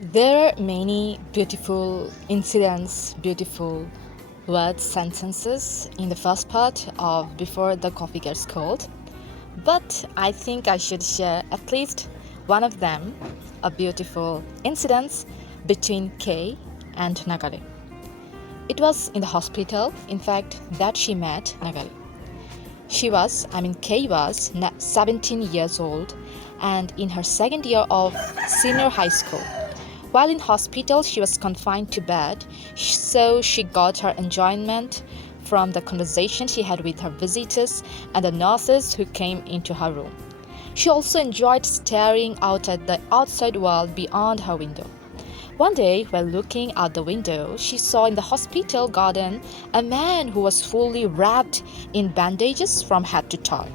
There are many beautiful incidents, beautiful words, sentences in the first part of Before the Coffee Gets Cold. But I think I should share at least one of them, a beautiful incident between Kei and Nagare. It was in the hospital, in fact, that she met Nagare. Kei was 17 years old and in her second year of senior high school. While in hospital, she was confined to bed, so she got her enjoyment from the conversation she had with her visitors and the nurses who came into her room. She also enjoyed staring out at the outside world beyond her window. One day, while looking out the window, she saw in the hospital garden a man who was fully wrapped in bandages from head to toe.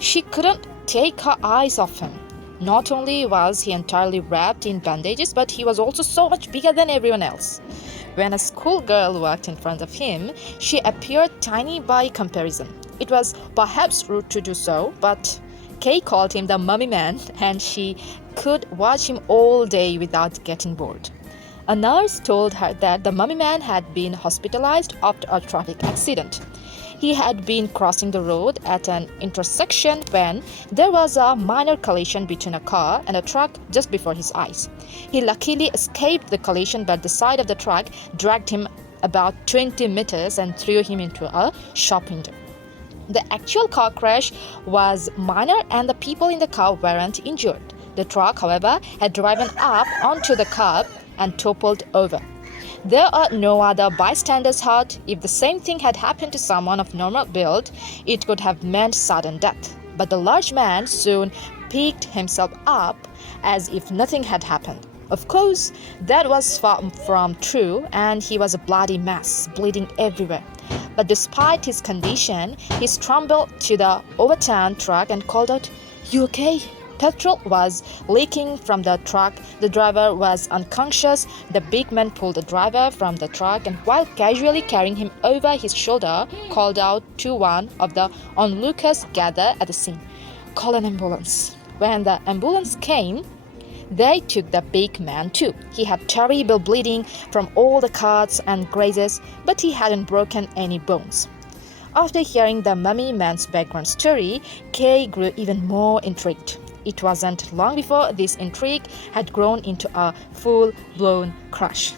She couldn't take her eyes off him. Not only was he entirely wrapped in bandages, but he was also so much bigger than everyone else. When a schoolgirl walked in front of him, she appeared tiny by comparison. It was perhaps rude to do so, but Kay called him the mummy man, and she could watch him all day without getting bored. A nurse told her that the mummy man had been hospitalized after a traffic accident. He had been crossing the road at an intersection when there was a minor collision between a car and a truck just before his eyes. He luckily escaped the collision, but the side of the truck dragged him about 20 meters and threw him into a shop window. The actual car crash was minor and the people in the car weren't injured. The truck, however, had driven up onto the curb and toppled over. There are no other bystanders hurt. If the same thing had happened to someone of normal build, it could have meant sudden death. But the large man soon picked himself up as if nothing had happened. Of course, that was far from true, and he was a bloody mess, bleeding everywhere. But despite his condition, he stumbled to the overturned truck and called out, "You okay?" Petrol was leaking from the truck. The driver was unconscious. The big man pulled the driver from the truck and, while casually carrying him over his shoulder, called out to one of the onlookers gathered at the scene, "Call an ambulance." When the ambulance came, they took the big man too. He had terrible bleeding from all the cuts and grazes, but he hadn't broken any bones. After hearing the mummy man's background story, Kay grew even more intrigued. It wasn't long before this intrigue had grown into a full-blown crush.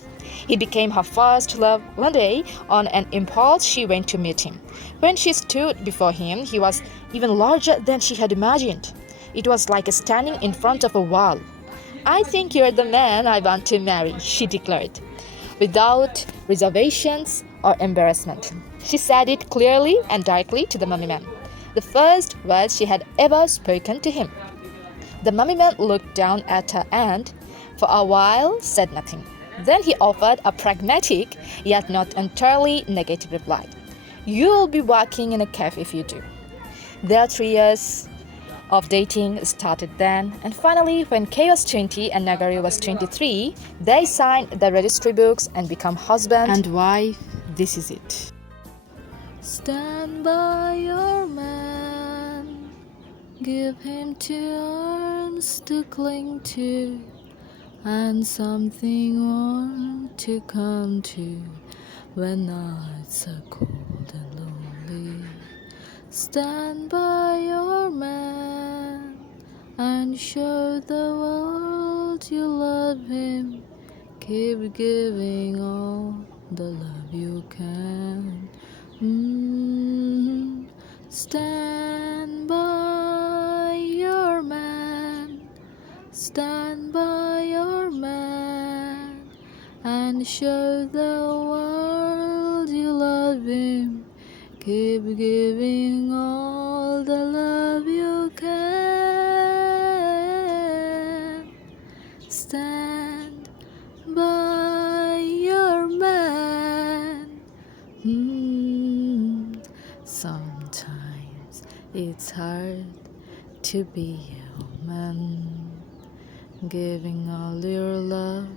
He became her first love. One day, on an impulse, she went to meet him. When she stood before him, he was even larger than she had imagined. It was like standing in front of a wall. "I think you're the man I want to marry," she declared, without reservations or embarrassment. She said it clearly and directly to the mummy man, the first words she had ever spoken to him. The mummy man looked down at her and, for a while, said nothing. Then he offered a pragmatic, yet not entirely negative reply. "You'll be working in a cafe if you do." Their 3 years of dating started then, and finally, when Kei was 20 and Nagari was 23, they signed the registry books and become husband and wife. This is it. Stand by your man, give him 2 arms to cling to, and something warm to come to when nights are cold and lonely. Stand by your man and show the world you love him. Keep giving all the love you can. Stand by your man. Stand by your man and show the world you love him. Keep giving all the love you can. Stand by your man. Sometimes it's hard to be human, giving all your love